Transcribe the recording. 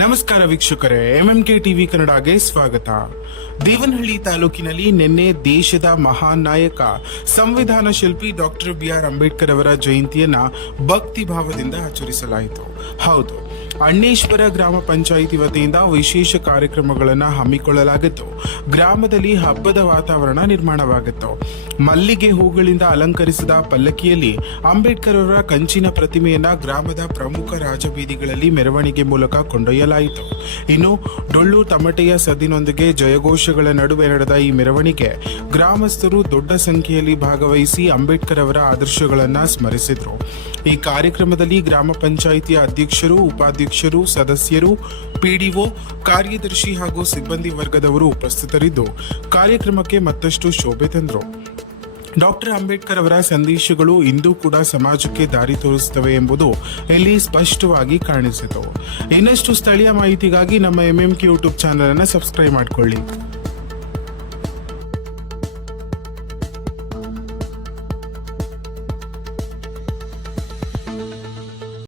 ನಮಸ್ಕಾರ ವೀಕ್ಷಕರೇ, MMK TV ಕನ್ನಡಗೆ ಸ್ವಾಗತ. ದೇವನಹಳ್ಳಿ ತಾಲೂಕಿನಲ್ಲಿ ನಿನ್ನೆ ದೇಶದ ಮಹಾನ್ ನಾಯಕ ಸಂವಿಧಾನ ಶಿಲ್ಪಿ ಡಾಕ್ಟರ್ ಬಿಆರ್ ಅಂಬೇಡ್ಕರ್ ಅವರ ಜಯಂತಿಯನ್ನ ಭಕ್ತಿ ಭಾವದಿಂದ ಆಚರಿಸಲಾಯಿತು. ಹೌದು, ಅಣ್ಣೇಶ್ವರ ಗ್ರಾಮ ಪಂಚಾಯಿತಿ ವತಿಯಿಂದ ವಿಶೇಷ ಕಾರ್ಯಕ್ರಮಗಳನ್ನು ಹಮ್ಮಿಕೊಳ್ಳಲಾಗಿತ್ತು. ಗ್ರಾಮದಲ್ಲಿ ಹಬ್ಬದ ವಾತಾವರಣ ನಿರ್ಮಾಣವಾಗಿತ್ತು. ಮಲ್ಲಿಗೆ ಹೂಗಳಿಂದ ಅಲಂಕರಿಸಿದ ಪಲ್ಲಕ್ಕಿಯಲ್ಲಿ ಅಂಬೇಡ್ಕರ್ ಅವರ ಕಂಚಿನ ಪ್ರತಿಮೆಯನ್ನ ಗ್ರಾಮದ ಪ್ರಮುಖ ರಾಜಬೀದಿಗಳಲ್ಲಿ ಮೆರವಣಿಗೆ ಮೂಲಕ ಕೊಂಡೊಯ್ಯಲಾಯಿತು. ಇನ್ನು ಡೊಳ್ಳು ತಮಟೆಯ ಸದ್ದಿನೊಂದಿಗೆ ಜಯಘೋಷಗಳ ನಡುವೆ ನಡೆದ ಈ ಮೆರವಣಿಗೆ ಗ್ರಾಮಸ್ಥರು ದೊಡ್ಡ ಸಂಖ್ಯೆಯಲ್ಲಿ ಭಾಗವಹಿಸಿ ಅಂಬೇಡ್ಕರ್ ಅವರ ಆದರ್ಶಗಳನ್ನು ಸ್ಮರಿಸಿದರು. ಈ ಕಾರ್ಯಕ್ರಮದಲ್ಲಿ ಗ್ರಾಮ ಪಂಚಾಯಿತಿಯ ಅಧ್ಯಕ್ಷರು, ಉಪಾಧ್ಯಕ್ಷರು, ಸದಸ್ಯರು, ಪಿಡಿಒ, ಕಾರ್ಯದರ್ಶಿ ಹಾಗೂ ಸಿಬ್ಬಂದಿ ವರ್ಗದವರು ಉಪಸ್ಥಿತರಿದ್ದು ಕಾರ್ಯಕ್ರಮಕ್ಕೆ ಮತ್ತಷ್ಟು ಶೋಭೆ ತಂದರು. ಡಾಕ್ಟರ್ ಅಂಬೇಡ್ಕರ್ ಅವರ ಸಂದೇಶಗಳು ಇಂದು ಕೂಡ ಸಮಾಜಕ್ಕೆ ದಾರಿ ತೋರಿಸುತ್ತವೆ ಎಂಬುದು ಇಲ್ಲಿ ಸ್ಪಷ್ಟವಾಗಿ ಕಾಣಿಸಿತು. ಇನ್ನಷ್ಟು ಸ್ಥಳೀಯ ಮಾಹಿತಿಗಾಗಿ ನಮ್ಮ ಎಂಎಂಕೆ ಯೂಟ್ಯೂಬ್ ಚಾನೆಲ್ ಅನ್ನು ಸಬ್ಸ್ಕ್ರೈಬ್ ಮಾಡಿಕೊಳ್ಳಿ.